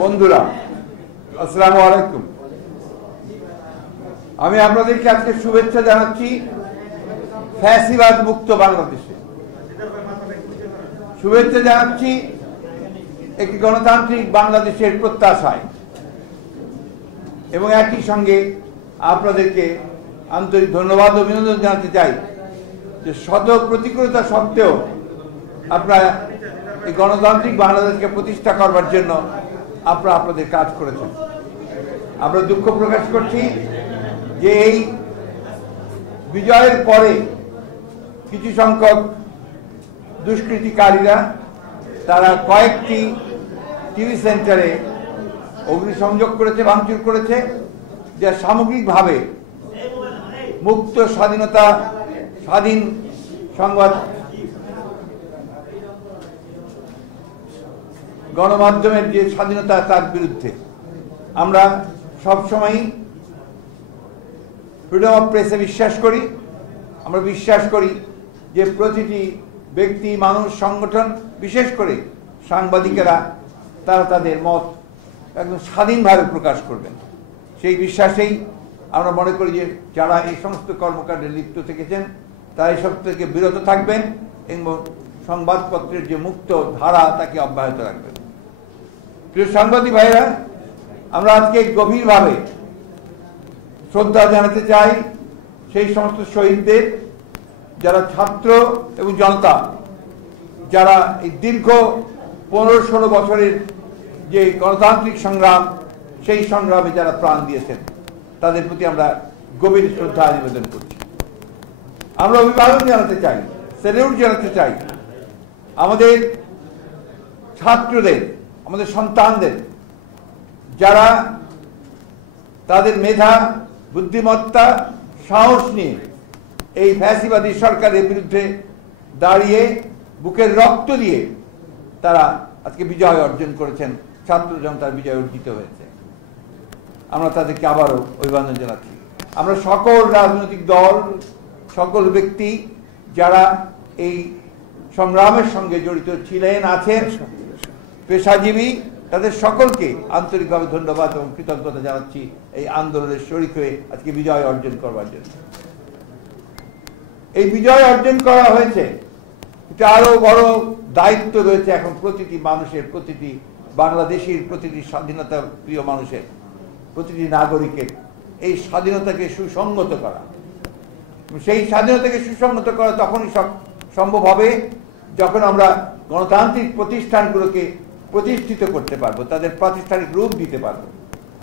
বন্ধুরা আসসালামু আলাইকুম। আমি আপনাদেরকে আজকে শুভেচ্ছা জানাচ্ছি ফ্যাসিবাদ মুক্ত বাংলাদেশে। শুভেচ্ছা জানাচ্ছি একটি গণতান্ত্রিক বাংলাদেশের প্রত্যাশায়, এবং একই সঙ্গে আপনাদেরকে আন্তরিক ধন্যবাদ অভিনন্দন জানাতে চাই যে শত প্রতিকূলতা সত্ত্বেও আপনারা এই গণতান্ত্রিক বাংলাদেশকে প্রতিষ্ঠা করবার জন্য আপনারা আপনাদের কাজ করেছেন। আমরা দুঃখ প্রকাশ করছি যে এই বিজয়ের পরে কিছু সংখ্যক দুষ্কৃতিকারীরা তারা কয়েকটি টিভি সেন্টারে অগ্নিসংযোগ করেছে, ভাঙচুর করেছে, যা সামগ্রিকভাবে মুক্ত স্বাধীন সংবাদ গণমাধ্যমের যে স্বাধীনতা তার বিরুদ্ধে। আমরা সবসময় ফ্রিডম অফ প্রেসে বিশ্বাস করি। আমরা বিশ্বাস করি যে প্রতিটি ব্যক্তি, মানুষ, সংগঠন, বিশেষ করে সাংবাদিকেরা তারা তাদের মত একদম স্বাধীনভাবে প্রকাশ করবেন। সেই বিশ্বাসেই আমরা মনে করি যে যারা এই সমস্ত কর্মকাণ্ডে লিপ্ত থেকেছেন তারা এসব থেকে বিরত থাকবেন এবং সংবাদপত্রের যে মুক্ত ধারা তাকে অব্যাহত রাখবেন। প্রিয় সাংবাদিক ভাইরা, আমরা আজকে গভীরভাবে শ্রদ্ধা জানাতে চাই সেই সমস্ত শহীদদের, যারা ছাত্র এবং জনতা, যারা এই দীর্ঘ 15-16 বছরের যে গণতান্ত্রিক সংগ্রাম, সেই সংগ্রামে যারা প্রাণ দিয়েছেন, তাদের প্রতি আমরা গভীর শ্রদ্ধা নিবেদন করছি। আমরা অভিবাদন জানাতে চাই, স্যালিউট জানাতে চাই আমাদের ছাত্রদের, আমাদের সন্তানদের, যারা তাদের মেধা, বুদ্ধিমত্তা, সাহস নিয়ে এই ফ্যাসিবাদী সরকারের বিরুদ্ধে দাঁড়িয়ে বুকের রক্ত দিয়ে তারা আজকে বিজয় অর্জন করেছেন, ছাত্র জনতার বিজয় অর্জিত হয়েছে। আমরা তাদেরকে আবারও অভিবাদন জানাচ্ছি। আমরা সকল রাজনৈতিক দল, সকল ব্যক্তি যারা এই সংগ্রামের সঙ্গে জড়িত ছিলেন, আছেন, পেশাজীবী, তাদের সকলকে আন্তরিকভাবে ধন্যবাদ এবং কৃতজ্ঞতা জানাচ্ছি এই আন্দোলনের শরিক হয়ে আজকে বিজয় অর্জন করবার জন্য। এই বিজয় অর্জন করা হয়েছে, এটা আরো বড় দায়িত্ব রয়েছে এখন প্রতিটি মানুষের, প্রতিটি বাংলাদেশির, প্রতিটি স্বাধীনতা প্রিয় মানুষের, প্রতিটি নাগরিকের এই স্বাধীনতাকে সুসংগত করা। সেই স্বাধীনতাকে সুসংগত করা তখনই সম্ভব হবে যখন আমরা গণতান্ত্রিক প্রতিষ্ঠানগুলোকে প্রতিষ্ঠিত করতে পারবো, তাদের প্রাতিষ্ঠানিক রূপ দিতে পারবো।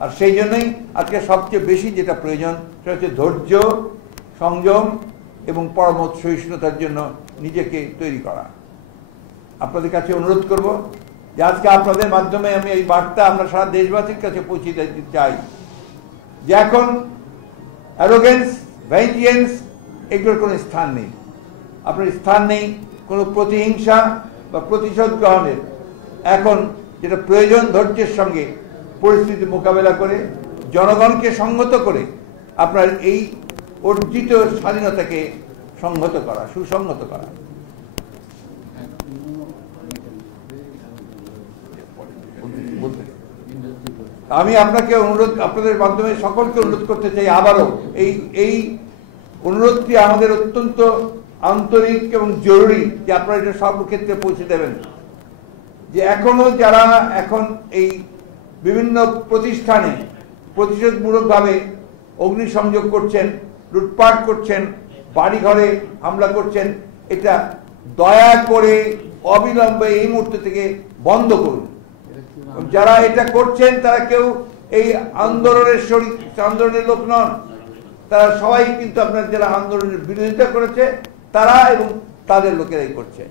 আর সেই জন্যই আজকে সবচেয়ে বেশি যেটা প্রয়োজন সেটা হচ্ছে ধৈর্য, সংযম এবং পরমত সহিষ্ণুতার জন্য নিজেকে তৈরি করা। আপনাদের কাছে অনুরোধ করব যে আজকে আপনাদের মাধ্যমে আমি এই বার্তা আমরা সারা দেশবাসীর কাছে পৌঁছে দিতে চাই যে এখন অ্যারোগেন্স, ভেঞ্জিয়েন্স এগুলোর কোনো স্থান নেই। আপনার স্থান নেই কোনো প্রতিহিংসা বা প্রতিশোধ গ্রহণের। এখন যেটা প্রয়োজন, ধৈর্যের সঙ্গে পরিস্থিতি মোকাবেলা করে জনগণকে সংহত করে আপনার এই অর্জিত স্বাধীনতাকে সংহত করা, সুসংহত করা। আমি আপনাদের মাধ্যমে সকলকে অনুরোধ করতে চাই আবারও এই অনুরোধটি আমাদের অত্যন্ত আন্তরিক এবং জরুরি যে আপনারা এটা সর্বক্ষেত্রে পৌঁছে দেবেন যে এখনো যারা এখন এই বিভিন্ন প্রতিষ্ঠানে প্রতিশোধমূলকভাবে অগ্নিসংযোগ করছেন, লুটপাট করছেন, বাড়িঘরে হামলা করছেন, এটা দয়া করে অবিলম্বে এই মুহূর্ত থেকে বন্ধ করুন। যারা এটা করছেন তারা কেউ এই আন্দোলনের লোক নন, তারা সবাই কিন্তু আপনার যারা আন্দোলনের বিরোধিতা করেছে তারা এবং তাদের লোকেরাই করছে।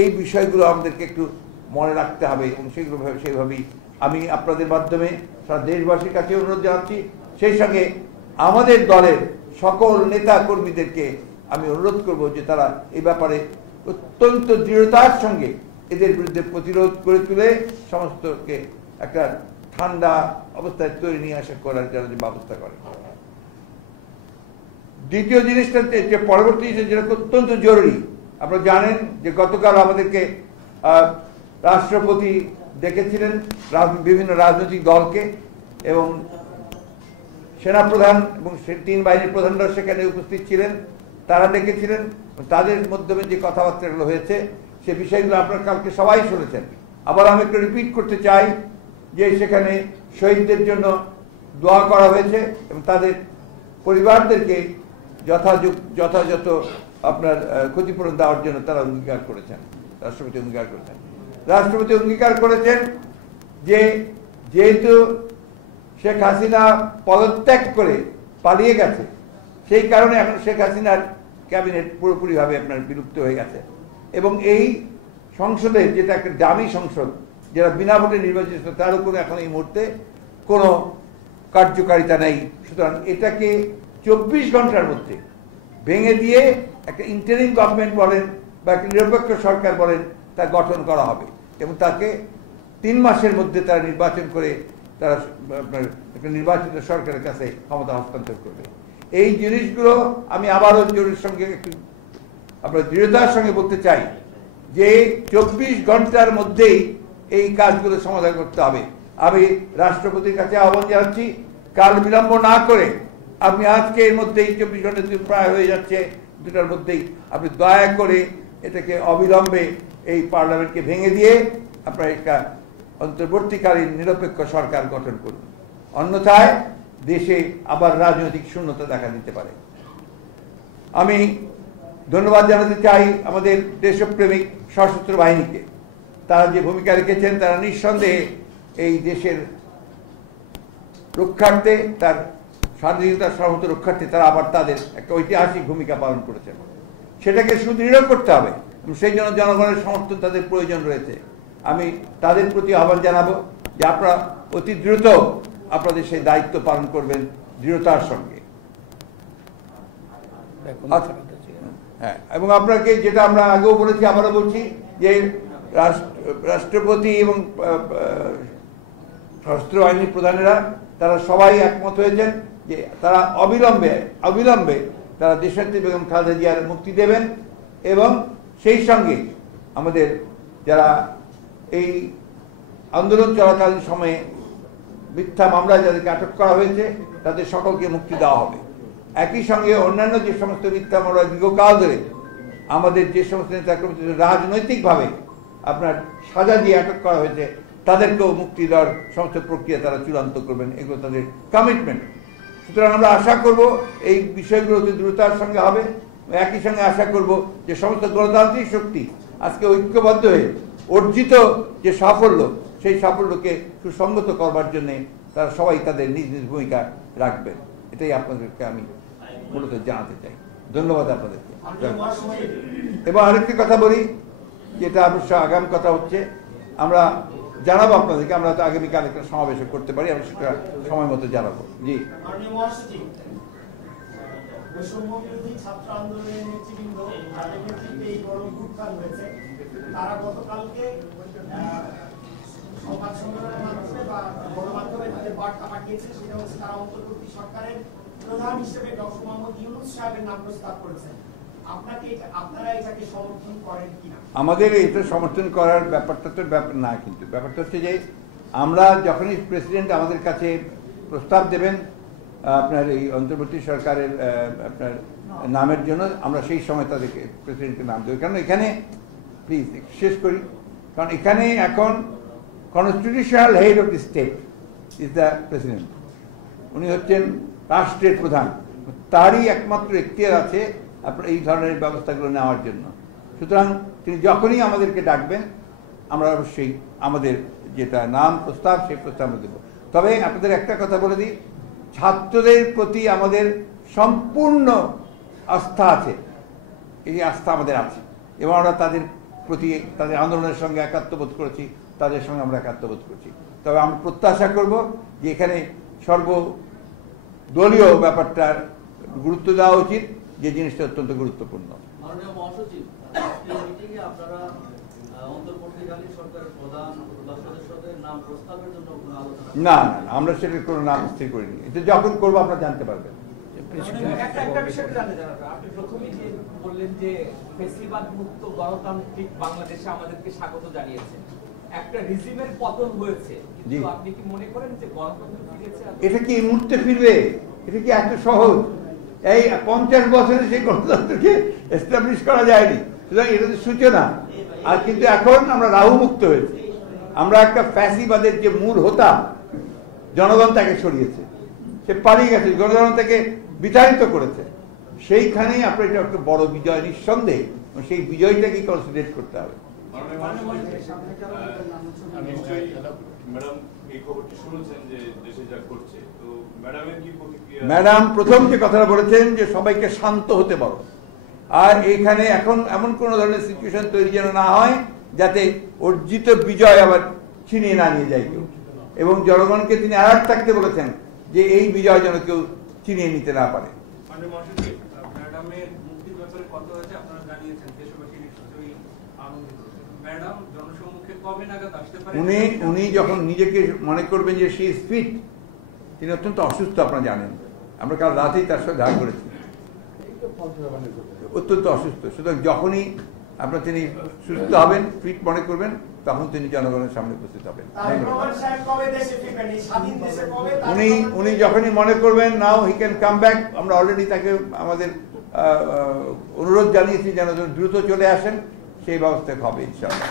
এই বিষয়গুলো আমাদেরকে একটু মনে রাখতে হবে এবং সেইভাবেই আমি আপনাদের মাধ্যমে সারা দেশবাসীর কাছে অনুরোধ জানাচ্ছি। সেই সঙ্গে আমাদের দলের সকল নেতা কর্মীদেরকে আমি অনুরোধ করব যে তারা এই ব্যাপারে অত্যন্ত দৃঢ়তার সঙ্গে এদের বিরুদ্ধে প্রতিরোধ করে তুলে সমস্তকে একটা ঠান্ডা অবস্থায় তৈরি নিয়ে আসা করার জন্য ব্যবস্থা করে। দ্বিতীয় জিনিসটা যে পরবর্তী যেটা অত্যন্ত জরুরি, আপনারা জানেন যে গতকাল আমাদেরকে রাষ্ট্রপতি ডেকেছিলেন বিভিন্ন রাজনৈতিক দলকে, এবং সেনাপ্রধান এবং 3 বাহিনীর প্রধানরা সেখানে উপস্থিত ছিলেন, তারা ডেকেছিলেন। তাদের মাধ্যমে যে কথাবার্তাগুলো হয়েছে সে বিষয়গুলো আপনারা কালকে সবাই শুনেছেন। আবার আমি একটু রিপিট করতে চাই যে সেখানে শহীদদের জন্য দোয়া করা হয়েছে এবং তাদের পরিবারদেরকে যথাযথ আপনার ক্ষতিপূরণ দেওয়ার জন্য তারা অঙ্গীকার করেছেন, রাষ্ট্রপতি অঙ্গীকার করেছেন। রাষ্ট্রপতি অঙ্গীকার করেছেন যে যেহেতু শেখ হাসিনা পদত্যাগ করে পালিয়ে গেছে, সেই কারণে এখন শেখ হাসিনার ক্যাবিনেট পুরোপুরিভাবে আপনার বিলুপ্ত হয়ে গেছে, এবং এই সংসদে যেটা একটা দামি সংসদ যারা বিনা ভোটে নির্বাচিত, তার উপরে এখন এই মুহূর্তে কোনো কার্যকারিতা নেই। সুতরাং এটাকে 24 ঘন্টার মধ্যে ভেঙে দিয়ে একটা ইন্টারিম গভর্নমেন্ট বলেন বা একটা নিরপেক্ষ সরকার বলেন তা গঠন করা হবে, এবং তাকে 3 মাসের মধ্যে তারা নির্বাচন করে তারা আপনার একটা নির্বাচিত সরকারের কাছে ক্ষমতা হস্তান্তর করবে। এই জিনিসগুলো আমি আবারও জোরের সঙ্গে একটু আপনার দৃঢ়তার সঙ্গে বলতে চাই যে 24 ঘন্টার মধ্যেই এই কাজগুলো সমাধান করতে হবে। আমি রাষ্ট্রপতির কাছে আহ্বান জানাচ্ছি, কাল বিলম্ব না করে আপনি আজকে এর মধ্যেই 24 ঘন্টা প্রায় হয়ে যাচ্ছে, 2টার মধ্যেই আপনি দয়া করে এটাকে অবিলম্বে এই পার্লামেন্টকে ভেঙে দিয়ে আপনার একটা অন্তর্বর্তীকালীন নিরপেক্ষ সরকার গঠন করুন, অন্যথায় দেশে আবার রাজনৈতিক শূন্যতা দেখা দিতে পারে। আমি ধন্যবাদ জানাতে চাই আমাদের দেশপ্রেমিক সশস্ত্র বাহিনীকে। তারা যে ভূমিকা রেখেছেন, তারা নিঃসন্দেহে এই দেশের রক্ষার্থে, তার স্বাধীনতার সার্বভৌমত্ব রক্ষার্থে তারা আবার তাদের একটা ঐতিহাসিক ভূমিকা পালন করেছেন। সেটাকে সুদৃঢ় করতে হবে এবং সেই জন্য জনগণের সমর্থন তাদের প্রয়োজন রয়েছে। আমি তাদের প্রতি আহ্বান জানাবো যে আপনারা অতি দ্রুত আপনাদের সেই দায়িত্ব পালন করবেন দৃঢ়তার সঙ্গে। হ্যাঁ, এবং আপনাকে যেটা আমরা আগেও বলেছি, আবারও বলছি যে রাষ্ট্রপতি এবং সশস্ত্র বাহিনীর প্রধানেরা তারা সবাই একমত হয়েছেন যে তারা অবিলম্বে তারা দেশনেত্রী বেগম খালেদা জিয়ার মুক্তি দেবেন, এবং সেই সঙ্গে আমাদের যারা এই আন্দোলন চলাকালীন সময়ে মিথ্যা মামলায় যাদেরকে আটক করা হয়েছে তাদের সকলকে মুক্তি দেওয়া হবে। একই সঙ্গে অন্যান্য যে সমস্ত মিথ্যা মামলা দীর্ঘকাল ধরে আমাদের যে সমস্ত নেতাকর্মীদের রাজনৈতিকভাবে আপনার সাজা দিয়ে আটক করা হয়েছে তাদেরকেও মুক্তি দেওয়ার সমস্ত প্রক্রিয়া তারা চূড়ান্ত করবেন, এগুলো তাদের কমিটমেন্ট। সুতরাং আমরা আশা করব এই বিষয়গুলো অতি দ্রুততার সঙ্গে হবে। একই সঙ্গে আশা করব যে সমস্ত গণতান্ত্রিক শক্তি আজকে ঐক্যবদ্ধ হয়ে অর্জিত যে সাফল্য, সেই সাফল্যকে সুসংগত করবার জন্য তারা সবাই তাদের নিজ নিজ ভূমিকা রাখবেন। এটাই আপনাদেরকে আমি মূলত জানাতে চাই। ধন্যবাদ আপনাদেরকে। এবার আরেকটি কথা বলি, যেটা অবশ্য আগাম কথা হচ্ছে, আমরা জানাবো আপনাদেরকে, আমরা তো আগামীকাল একটা সমাবেশ করতে পারি, আমরা সেটা সময় মতো জানাবো। জি, ছাত্র আন্দোলনের নেতৃবৃন্দ তাদের নেতৃত্বে এই বড় উত্থান হয়েছে, তারা গতকালকে সংবাদ সম্মেলনের মাধ্যমে বা গণমাধ্যমে তাদের বার্তা পাঠিয়েছে, সেটা হচ্ছে তারা অন্তর্বর্তী সরকারের প্রধান হিসেবে ডক্টর মোহাম্মদ ইউনূস সাহেবের নাম প্রস্তাব করেছেন। আপনারা এটাকে সমর্থন করেন কিনা? আমাদের এটা সমর্থন করার ব্যাপারটা তো ব্যাপার না, কিন্তু ব্যাপারটা হচ্ছে যে আমরা যখনই প্রেসিডেন্ট আমাদের কাছে প্রস্তাব দেবেন আপনার এই অন্তর্বর্তী সরকারের আপনার নামের জন্য, আমরা সেই সময় তাদেরকে প্রেসিডেন্টের নাম দেবো। কারণ এখানে প্লিজ শেষ করি, কারণ এখানে এখন constitutional head of the state is the president. উনি হচ্ছেন রাষ্ট্রের প্রধান, তারই একমাত্র এখতিয়ার আছে আপনার এই ধরনের ব্যবস্থাগুলো নেওয়ার জন্য। সুতরাং তিনি যখনই আমাদেরকে ডাকবেন আমরা অবশ্যই আমাদের যেটা নাম প্রস্তাব সেই প্রস্তাব আমরা দেবো। তবে আপনাদের একটা কথা বলে দিই, ছাত্রদের প্রতি আমাদের সম্পূর্ণ আস্থা আছে, এই আস্থা আমাদের আছে, এবং আমরা তাদের প্রতি তাদের আন্দোলনের সঙ্গে একাত্মবোধ করেছি, তাদের সঙ্গে আমরা একাত্মবোধ করছি। তবে আমরা প্রত্যাশা করব যে এখানে সর্বদলীয় ব্যাপারটার গুরুত্ব দেওয়া উচিত, যে জিনিসটা অত্যন্ত গুরুত্বপূর্ণ। না, আমরা সেটার কোনো নাম স্থির করিনি, এটা যখন করবো আপনারা জানতে পারবেন। একটা বিষয় জানতে চান, আপনি প্রথমেই যে বললেন যে ফ্যাসিবাদ মুক্ত গণতান্ত্রিক বাংলাদেশে আমাদেরকে স্বাগত জানিয়েছেন, একটা রিজিমের পতন হয়েছে, জি। কিন্তু আপনি কি মনে করেন যে গণতন্ত্র ফিরেছে? এটা কি এই মুহূর্তে ফিরবে? এটা কি এত সহজ? এই 50 বছরে সেই গণতন্ত্রকে এস্টাবলিশ করা যায়নি। সুতরাং এটা তো সূচনা। আর কিন্তু এখন আমরা রাহু মুক্ত হয়েছি। আমরা একটা ফ্যাসিবাদের যে মূল হতাম, জনগণ তাকে সরিয়েছে, সে পালিয়ে গেছে, জনগণ তাকে বিতাড়িত করেছে। সেইখানেই আপনার এটা একটা বড় বিজয় নিঃসন্দেহে, সেই বিজয়টাকে কনসিডার করতে হবে। নিশ্চয়ই ম্যাডাম এই খবরটি শুনেছেন যে দেশে যা করছে, তো ম্যাডামের কি প্রতিক্রিয়া? ম্যাডাম প্রথম যে কথাটা বলেছেন যে সবাইকে শান্ত হতে বলো, আর এইখানে এখন এমন কোন ধরনের সিচুয়েশন তৈরি যেন না হয় যাতে অর্জিত বিজয় আবার ছিনিয়ে না নিয়ে যায় কেউ। এবং জনগণকে তিনি অ্যালার্ট থাকতে বলেছেন যে এই বিজয় যেন কেউ ছিনিয়ে নিতে না পারে। ম্যাডামের মুক্তির ব্যাপারে কথা হয়েছে, আপনারা জানিয়েছেন দেশবাসী নিশ্চয়ই আনন্দিত। ম্যাডাম জনসম্মুখে কবে নাগাদ আসতে পারে? উনি যখন নিজেকে মনে করবেন যে শি ইজ ফিট, তিনি অত্যন্ত অসুস্থ, আপনারা জানেন। আমরা কাল রাতেই তার সাথে দেখা করেছি, অত্যন্ত অসুস্থ। সুতরাং যখনই তিনি সুস্থ হবেন, ফিট মনে করবেন, তখন তিনি জনগণের সামনে উপস্থিত হবেন। উনি যখনই মনে করবেন নাও হি ক্যান কাম ব্যাক, আমরা অলরেডি তাকে আমাদের অনুরোধ জানিয়েছি যেন দ্রুত চলে আসেন, সেই ব্যবস্থা হবে ইনশাআল্লাহ।